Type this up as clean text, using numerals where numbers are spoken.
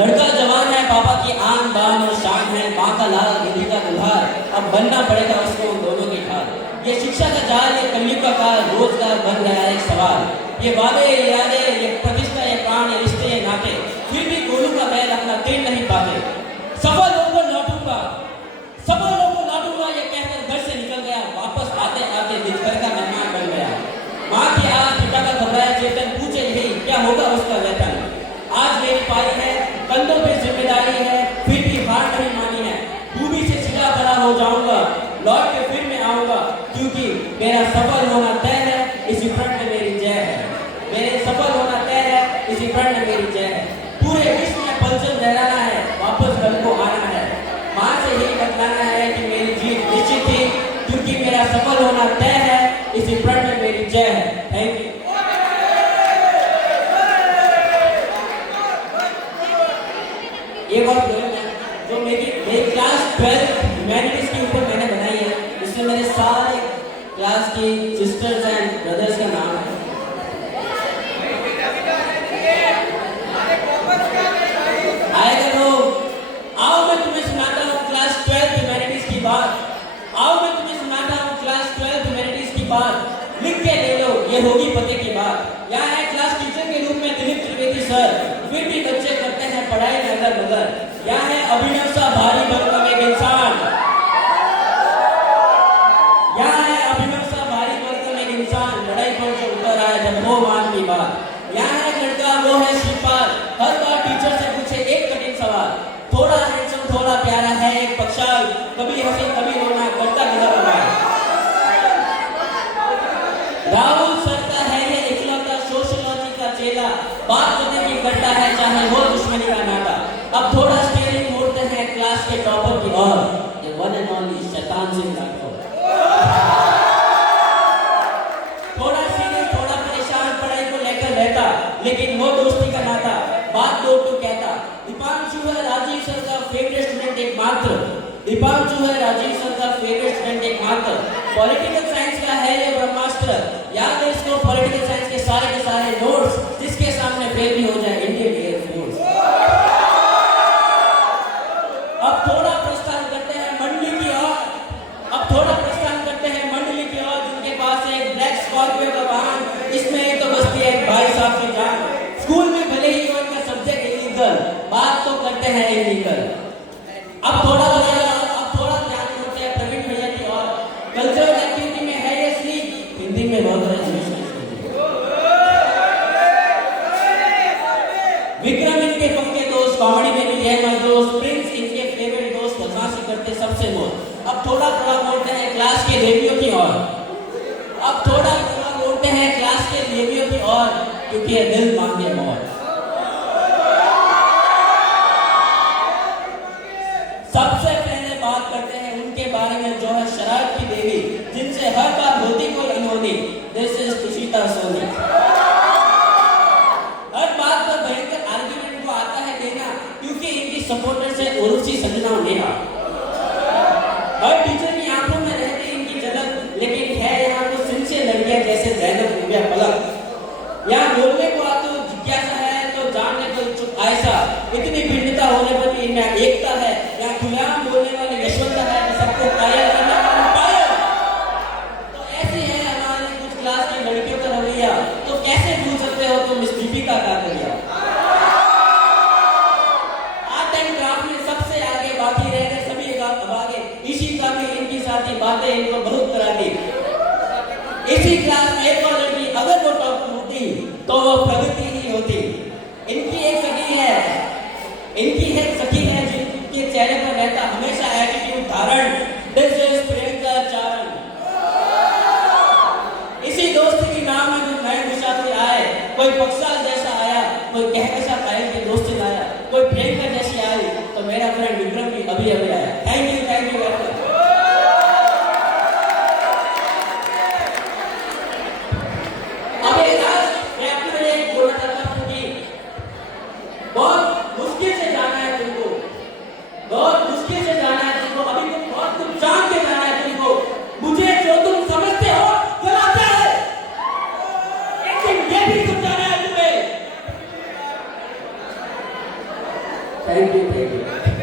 लड़का जवान है, पापा की आन बान और शान है, माँ का लाल गिरी का दुल्हार, अब बनना पड़ेगा उसको उन दोनों की हार। ये शिक्षा का जाल, ये कलयुग का काल, रोजगार बन गया एक सवाल। ये वादे, ये यादें, ये प्रतिष्ठा, ये प्राण, ये रिश्ते, ये नाते, फिर भी गोलू का बैल अपना तीर नहीं पाते। सफल होकर लौटूंगा, सफल होकर लौटूंगा, ये कहकर घर से निकल गया, वापस आते आते दिल भर का मेहमान बन गया। माँ की आस, पिता का घबराया चेतन, पूछे यही क्या होगा उसका वेतन। आज मेरी पारी है, कंधों पे जिम्मेदारी है, फिर भी हार नहीं मानी है। भूमि से सीधा बड़ा हो जाऊंगा, लौट के फिर मैं आऊंगा, क्योंकि मेरा सफल होना तय है, इसी फ्रंट में मेरी जय है। मेरे सफल होना तय है, इसी फ्रंट में मेरी जय है। पूरे विश्व में पलचन लहराना है, वापस घर को आना है। माँ से यही बतलाना है कि मेरी जीत निश्चित थी, क्योंकि मेरा सफल होना तय है, इसी फ्रंट में मेरी जय है। Thank you. एक और पोएम है जो मेरी क्लास 12 ह्यूमैनिटीज के ऊपर मैंने बनाई है। इसमें मेरे सारे क्लास की सिस्टर्स एंड ब्रदर्स का नाम है। आएगा लोग, आओ मैं तुम्हें सुनाता हूँ क्लास 12 ह्यूमैनिटीज की बात। आओ मैं तुम्हें सुनाता हूँ क्लास 12 ह्यूमैनिटीज की बात। लिख के ले लो, ये होगी पते की बात। यहाँ है क्लास टीचर के रूप में दिलीप त्रिवेदी सर, फिर भी बच्चे करते हैं पढ़ाई में अगर मगर। यहाँ है अभिनव सा भारी भरकम एक इंसान, यहाँ है अभिनव सा भारी भरकम एक इंसान, लड़ाई पर जो उतर आया जब वो मान की बात। यहाँ है लड़का, वो है शिवपाल, हर बार टीचर से पूछे एक कठिन सवाल। थोड़ा हैंडसम, थोड़ा प्यारा है एक पक्षाल, कभी हंसी कभी रोना करता गला कमाल। राहुल सर का है ये इकलौता सोशियोलॉजी का चेला, बात पता की करता है चाहे हो दुश्मनी का नाता। अब थोड़ा स्टीयरिंग मोड़ते हैं क्लास के टॉपर की ओर, ये one and only Shaitan Singh Rathore. थोड़ा सीरियस, थोड़ा परेशान पढ़ाई को लेकर रहता, लेकिन वो दोस्ती का नाता बात दो तो कहता। दीपांशु है राजीव सर का फेवरेट स्टूडेंट एकमात्र, दीपांशु है राजीव सर का फेवरेट स्टूडेंट एकमात्र। पॉलिटिकल साइंस का है ये ब्रह्मास्त्र, याद है इसको पॉलिटिकल साइंस के सारे नोट्स, जिसके सामने फेल भी हो जाए इंडियन एयरफोर्स। अब थोड़ा प्रस्थान करते हैं मंडली की ओर, अब थोड़ा प्रस्थान करते हैं मंडली की ओर, जिनके पास एक ब्लैक स्कॉर्पियो का वाहन, इसमें ही तो बसती है भाई साहब की जान। स्कूल में भले ही उनका सब्जेक्ट इलीगल, बात तो करते हैं इलीगल। अब थोड़ा ध्यान करते हैं प्रवीण भैया की ओर, कल्चरल एक्टिविटी में है ये सी, हिंदी में बहुत विक्रम इनके पक्के दोस्त, कॉमेडी में भी है दोस्त, प्रिंस इनके फेवरेट दोस्त, बदमाशी करते सबसे मोर। अब थोड़ा मोड़ते हैं क्लास के देवियों की ओर, अब थोड़ा मोड़ते हैं क्लास के देवियों की ओर, क्योंकि ये दिल मांगे मौत। सबसे पहले बात करते हैं उनके बारे में जो है शराब की देवी, जिनसे हर बार होती कोई अनहोनी, दिस इज सुशीता सोनी। हर बात पर भयंकर आर्गुमेंट को आता है देना, क्योंकि इनकी सपोर्टर से उर्वशी संजना नेहा। हर टीचर की आंखों में रहती इनकी झलक, लेकिन है यहाँ तो सिंसियर लड़कियां जैसे जैनब रूबिया पलक। यहाँ बोलने को आ तो जिज्ञासा है, तो जानने को इच्छुक आयशा, इतनी भिन्नता होने पर भी इनमें एकता है। यहाँ खुलेआम बोलने वाले यशवंत है, सबको कायल करने वाले पायल। तो ऐसी है हमारी कुछ क्लास की लड़कियों का रवैया, तो कैसे भूल सकते हो तुम इस दीपिका का रवैया। आर्ट एंड क्राफ्ट में सबसे आगे, बाकी रह गए सभी आगे। इसी का भी इनकी साथी बातें इनको बहुत करा दी। इसी क्लास में एक और लड़की अगर वो टॉप होती तो वो प्रगति ही होती। इनकी एक सखी है, जिनके चेहरे पर रहता हमेशा एटीट्यूड धारण, दिस इज प्रियंका चारण। इसी दोस्त की नाम है जो नए मुसाफिर आए, कोई बक्साल जैसा आया, कोई कहकशा कायल की दोस्ती लाया, कोई प्रियंका जैसी आई, तो मेरा फ्रेंड विक्रम भी अभी आया। Thank you welcome. बहुत मुश्किल से जाना है तुमको, बहुत मुश्किल से जाना है तुमको, अभी तुम बहुत कुछ जान के जाना है तुमको। मुझे जो तुम समझते हो गलत है, लेकिन ये भी तुम जाना है तुम्हें। Thank you thank you